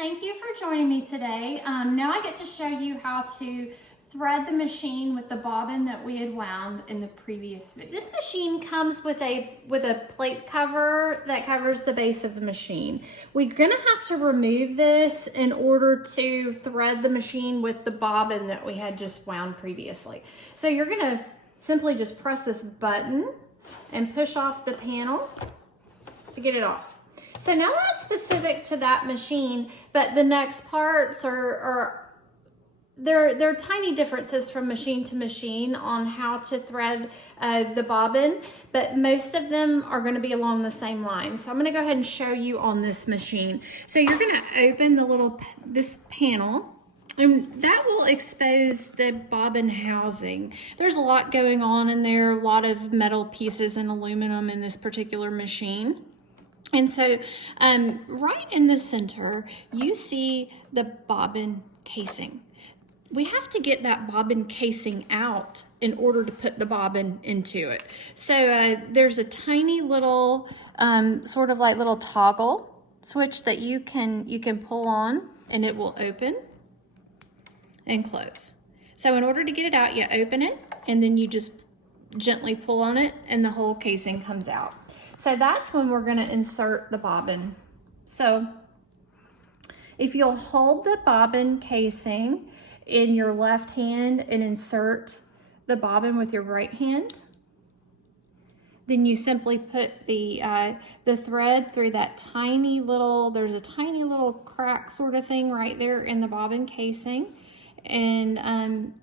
Thank you for joining me today. Now I get to show you how to thread the machine with the bobbin that we had wound in the previous video. This machine comes with a plate cover that covers the base of the machine. We're gonna have to remove this in order to thread the machine with the bobbin that we had just wound previously. So you're gonna simply just press this button and push off the panel to get it off. So now that's specific to that machine, but the next parts there are tiny differences from machine to machine on how to thread the bobbin, but most of them are going to be along the same line. So I'm going to go ahead and show you on this machine. So you're going to open this panel, and that will expose the bobbin housing. There's a lot going on in there, a lot of metal pieces and aluminum in this particular machine. And so right in the center, you see the bobbin casing. We have to get that bobbin casing out in order to put the bobbin into it. So there's a tiny little, sort of like little toggle switch that you can pull on, and it will open and close. So in order to get it out, you open it, and then you just gently pull on it, and the whole casing comes out. So that's when we're gonna insert the bobbin. So if you'll hold the bobbin casing in your left hand and insert the bobbin with your right hand, then you simply put the thread through that tiny little, there's a tiny little crack sort of thing right there in the bobbin casing. And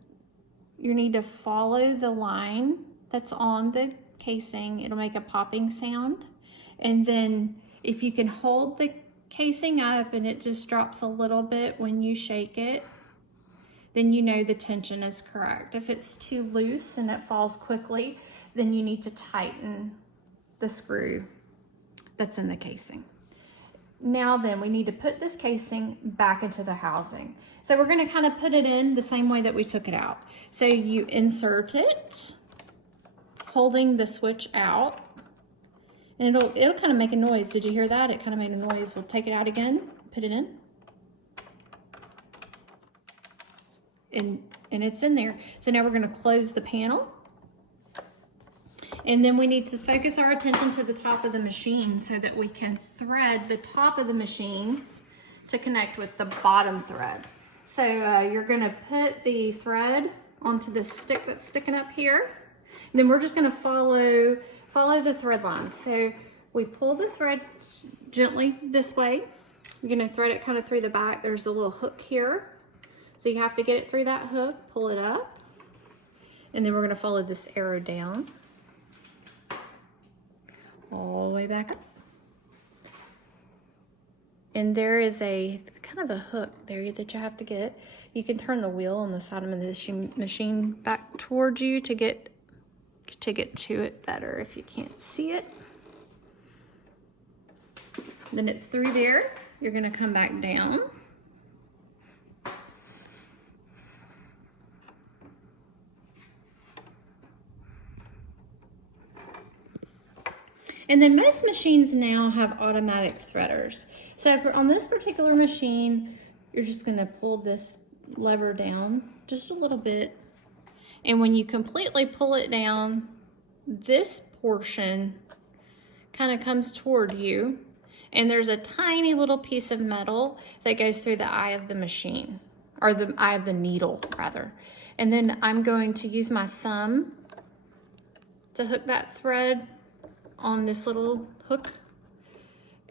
you need to follow the line that's on the casing. It'll make a popping sound. And then if you can hold the casing up and it just drops a little bit when you shake it, then you know the tension is correct. If it's too loose and it falls quickly, then you need to tighten the screw that's in the casing. Now then, we need to put this casing back into the housing. So we're gonna kind of put it in the same way that we took it out. So you insert it, holding the switch out, and it'll kind of make a noise. Did you hear that? It kind of made a noise. We'll take it out again, put it in. And it's in there. So now we're gonna close the panel. And then we need to focus our attention to the top of the machine so that we can thread the top of the machine to connect with the bottom thread. So you're gonna put the thread onto the stick that's sticking up here. And then we're just gonna follow the thread line. So we pull the thread gently this way. You're gonna thread it kind of through the back. There's a little hook here. So you have to get it through that hook, pull it up, and then we're gonna follow this arrow down, all the way back up. And there is a kind of a hook there that you have to get. You can turn the wheel on the side of the machine back towards you to get to it better if you can't see it. Then it's through there. You're gonna come back down. And then most machines now have automatic threaders. So on this particular machine, you're just gonna pull this lever down just a little bit. And when you completely pull it down, this portion kind of comes toward you. And there's a tiny little piece of metal that goes through the eye of the machine, or the eye of the needle, rather. And then I'm going to use my thumb to hook that thread on this little hook,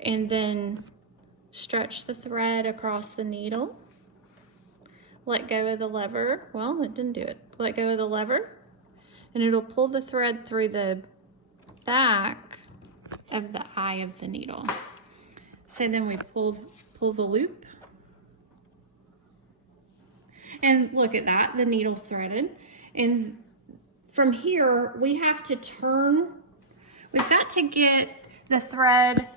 and then stretch the thread across the needle. Let go of the lever. Well, it didn't do it. Let go of the lever, and it'll pull the thread through the back of the eye of the needle. So then we pull the loop, and look at that, the needle's threaded. And from here, we have to turn. We've got to get the thread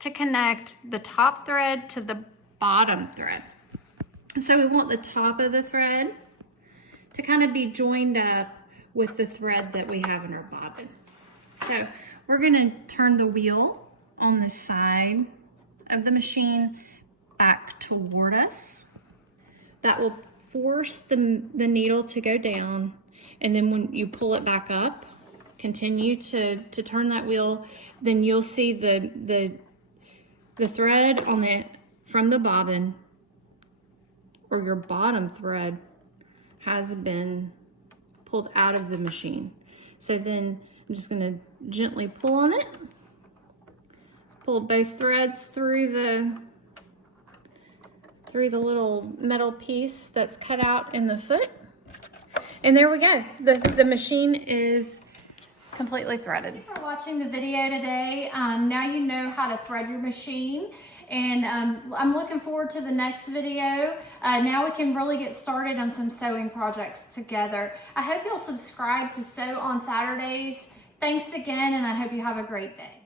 to connect the top thread to the bottom thread. So we want the top of the thread to kind of be joined up with the thread that we have in our bobbin. So we're gonna turn the wheel on the side of the machine back toward us. That will force the needle to go down. And then when you pull it back up, continue to turn that wheel, then you'll see the thread on it from the bobbin, or your bottom thread, has been pulled out of the machine. So then I'm just gonna gently pull on it, pull both threads through the little metal piece that's cut out in the foot. And there we go. The machine is completely threaded. Thank you for watching the video today. Now you know how to thread your machine. And I'm looking forward to the next video. Now we can really get started on some sewing projects together. I hope you'll subscribe to Sew on Saturdays. Thanks again, and I hope you have a great day.